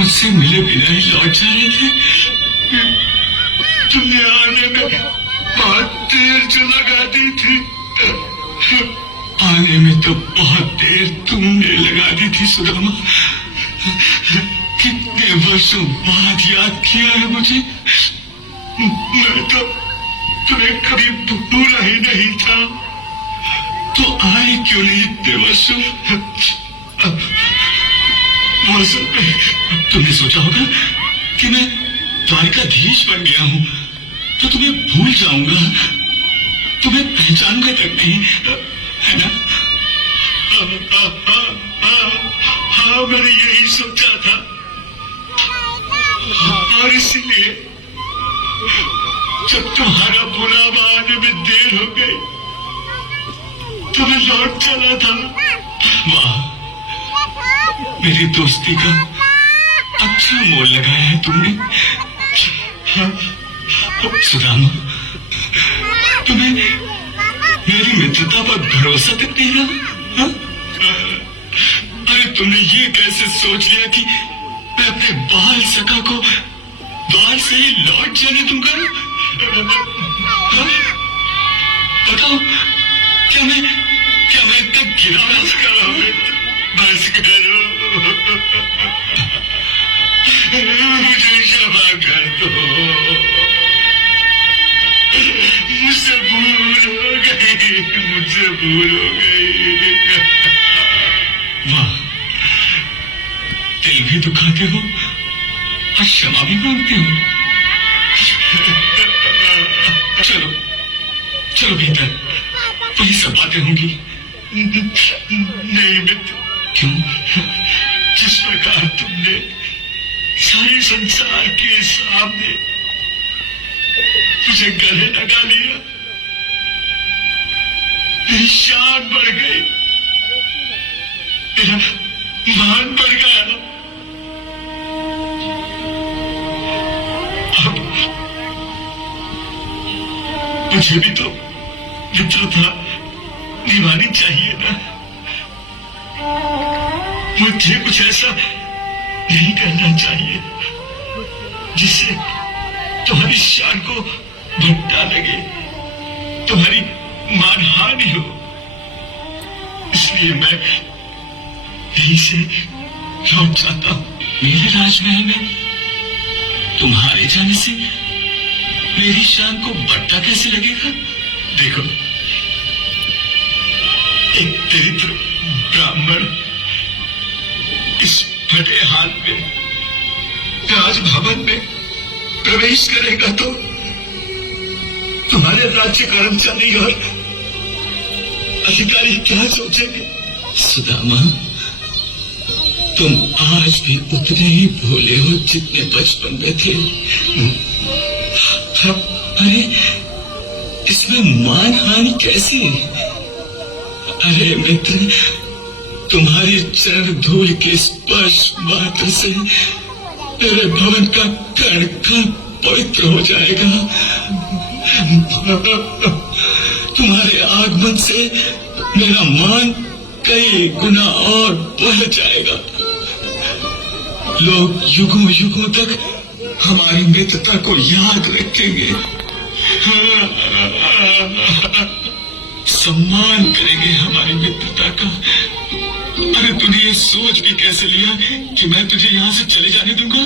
मुझसे मिले बिना ही लौट जा रहे थे। तुमने आने में बहुत देर जो लगा दी थी, आने में तो बहुत देर तुमने लगा दी थी सुदामा। कितने वर्षों बाद याद किया है मुझे। मैं तो तुम्हें कभी भूला ही नहीं था, तो आए क्यों नहीं इतने वर्षों? मौसम तुमने सोचा होगा कि मैं द्वारिकाधीश बन गया हूँ तो तुम्हें भूल जाऊंगा, तुम्हें पहचानूंगा तक नहीं, है ना? हाँ, मैंने यही सोचा था, और इसीलिए जब तुम्हारा बुलावा आने में देर हो गई तो मैं लौट चला था। वाह, मेरी दोस्ती का अच्छा मोल लगाया है तुमने। हाँ, सुदामा, तुम्हें मेरी मित्रता पर भरोसा तक नहीं रहा? अरे तुमने ये कैसे सोच लिया कि मैं अपने बाल सखा को द्वार से ही लौट जाने दूंगा? बताओ, क्या मैं तक गिरा? बस करो, मुझे क्षमा कर दो, मुझसे भूल हो गई। वाह, दिल भी दुखाते हो और क्षमा भी मांगते हो। चलो भीतर, वही सब बातें होंगी। नहीं मित्र। क्यों? जिस प्रकार तुमने सारे संसार के सामने मुझे गले लगा लिया, मेरी शान बढ़ गई, मेरा मान बढ़ गया। मुझे भी तो मित्रता निभानी चाहिए ना। मुझे कुछ ऐसा नहीं करना चाहिए जिससे तुम्हारी शान को भट्टा लगे, तुम्हारी मानहानि हो। इसलिए मैं यहीं से लौट जाता हूँ। मेरे राजमहल में तुम्हारे जाने से मेरी शान को भट्टा कैसे लगेगा? देखो, एक दरिद्र ब्राह्मण इस फटे हाल में राजभवन में प्रवेश करेगा तो तुम्हारे राज्य कर्मचारी और अधिकारी क्या सोचेंगे? सुदामा, तुम आज भी उतने ही भोले हो जितने बचपन में थे। अरे इसमें मानहानि कैसी? अरे मित्र, तुम्हारी चरण धूल के स्पर्श मात्र से मेरे भवन का कण कण पवित्र हो जाएगा। तुम्हारे आगमन से मेरा मान कई गुना और बढ़ जाएगा। लोग युगों युगों तक हमारी मित्रता को याद रखेंगे, सम्मान करेंगे हमारी मित्रता का। अरे तूने ये सोच भी कैसे लिया कि मैं तुझे यहाँ से चले जाने दूंगा?